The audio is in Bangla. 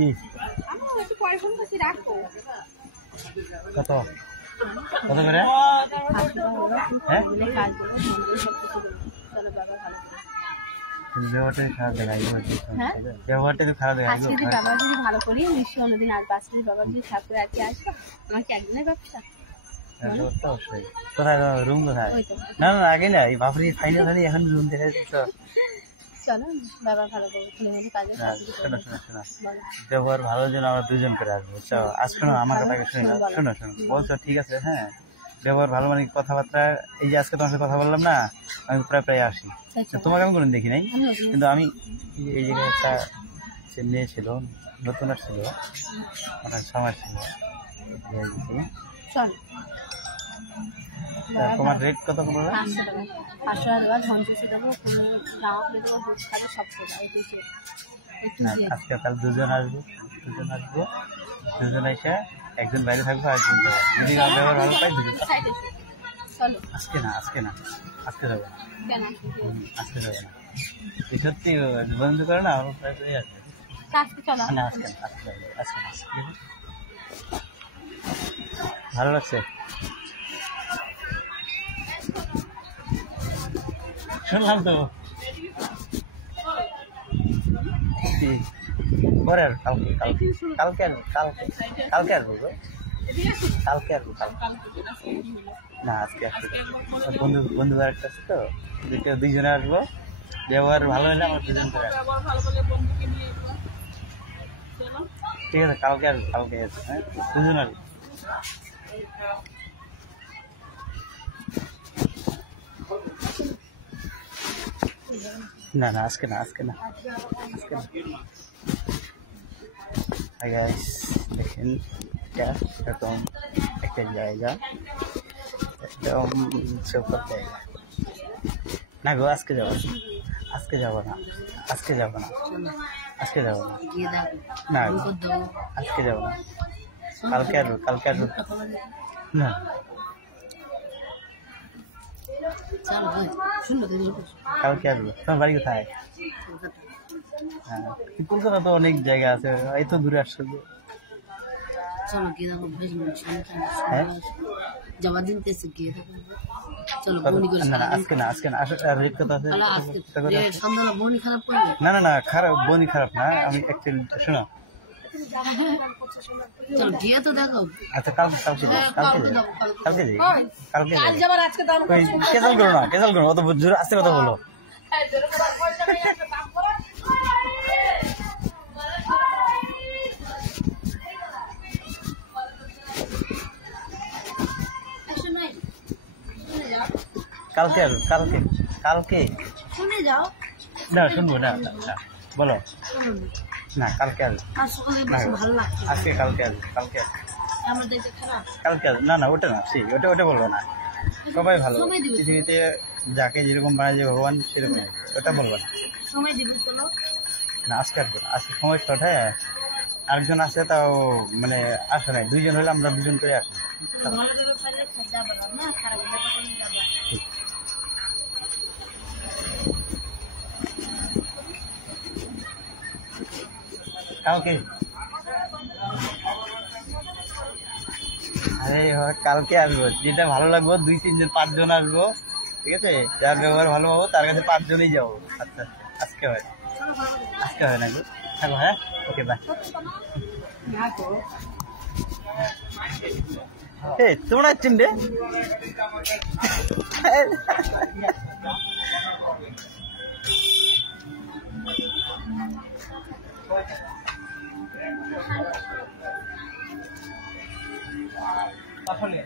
কি কত কত করে হ্যাঁ ব্যবহারটা খারাপ দেখাই ব্যবহারটা তো খারাপ দেখাই আজকে বাবা যদি ভালো করি নিশ্চয়ই অন্যদিন আর আজকে বাবা যদি ঠাকুর আর কি আসবে আমার কি একদিনের ব্যবসা অবশ্যই কোথায় রুম কোথায় না না আগে না এই বাপরি ফাইনাল হলে এখন রুম দেখে চলো বাবা ভালো কাজে শোনো শোনো শোনো ব্যবহার ভালো জন্য আমরা দুজন করে আসবো চলো আজ শোনো আমার কথাকে শুনে শোনো শোনো বলছো ঠিক আছে হ্যাঁ ব্যবহার ভালো মানে কথাবার্তা এই যে আজকে তোমার সাথে কথা বললাম না আমি প্রায় প্রায় আসি তোমাকে আমি কোনোদিন দেখি নাই কিন্তু আমি এই জায়গায় একটা মেয়ে ছিল নতুন আসছিল অনেক সময় ছিল তোমার রেট কত বলবো 500 আজকে কাল দুজন আসবো দুজন এসে একজন বাইরে থাকবো আর একজন যাবো যদি ব্যবহার ভালো পাই দুজন আজকে না আজকে যাবো আজকে যাবো না সত্যি বন্ধ করে না আমার প্রায় না আজকে ভালো লাগছে শুনলাম তো পরে কালকে আসবো না আজকে বন্ধু একটা আছে তো দুইজনে আসবো ব্যবহার ভালো হলে আমার দুজন করে ঠিক আছে কালকে আসবো হ্যাঁ দুজন আসবো না না আজকে না দেখেন এটা এরকম একটা জায়গা একদম চৌকর জায়গা না গো আজকে যাবো না আজকে যাবো না না আজকে যাবো না কালকে আসবো না কালকে আসবো তোমার বাড়ি কোথায় হ্যাঁ কলকাতা তো অনেক জায়গা আছে এই তো দূরে আসছো না খারাপ বনি খারাপ না আমি অ্যাকচুয়ালি শোনো আচ্ছা কালকে ক্যান্সেল করো না অত জোরে আস্তে কথা বলো কালকে না শুনবো না বলো না কালকে না ওটা না ওটা বলবো না সবাই ভালো পৃথিবীতে যাকে যেরকম বানায় যে ভগবান সেরকম ওটা বলবো না আজকে আসবো না আজকে সময় শর্ট হ্যাঁ আরেকজন আছে তাও মানে আসে নাই দুইজন হলে আমরা দুজন করে আসি কালকে কালকে আসবো যেটা ভালো লাগবো 2-3 জন 5 জন আসবো ঠিক আছে যার ব্যবহার ভালো পাবো তার কাছে 5 জনই যাবো আচ্ছা আজকে হয় না গো থাকো হ্যাঁ ওকে বাই তোমরা চিনবে আসলে